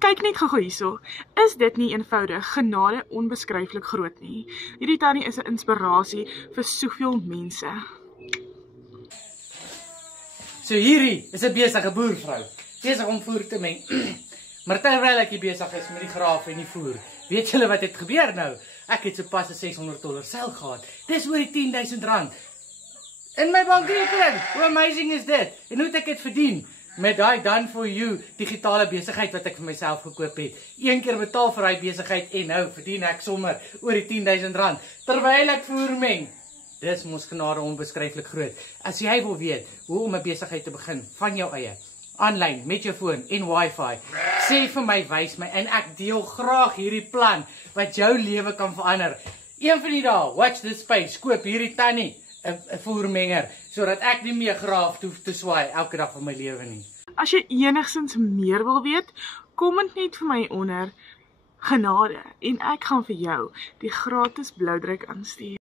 Kyk net gou hierso. Is dit nie eenvoudig, genade onbeskryflik groot nie? Hierdie tannie is 'n inspirasie vir soveel mense. So hierdie is 'n besige boervrou, besig om voer te meng. Maar terwyl ek hier besig is met die graaf en die voer, weet julle wat het gebeur nou? Ek het sopas 'n $600 seil gehad. Dis oor die R10,000 in my bankrekening. Hoe amazing is dit? En hoe het ek dit verdien? Met daai Done For You digitale besigheid wat ek vir myself gekoop het. Een keer betaal vir daai besigheid en nou verdien ek sommer oor die R10,000 terwyl ek voer meng. Dis mos genade onbeskryflik groot. As jy wil weet hoe om 'n besigheid te begin van jou eie, aanlyn met jou foon en wifi, sê vir my, wys my en ek deel graag hierdie plan wat jou lewe kan verander. Een van die dae, watch this space, koop hierdie tannie 'n voermenger sodat ek nie meer graaf hoef te swaai elke dag van my lewe nie. As jy enigstens meer wil weet, comment net vir my onder genade en ek gaan vir jou die gratis bloudruk aanstuur.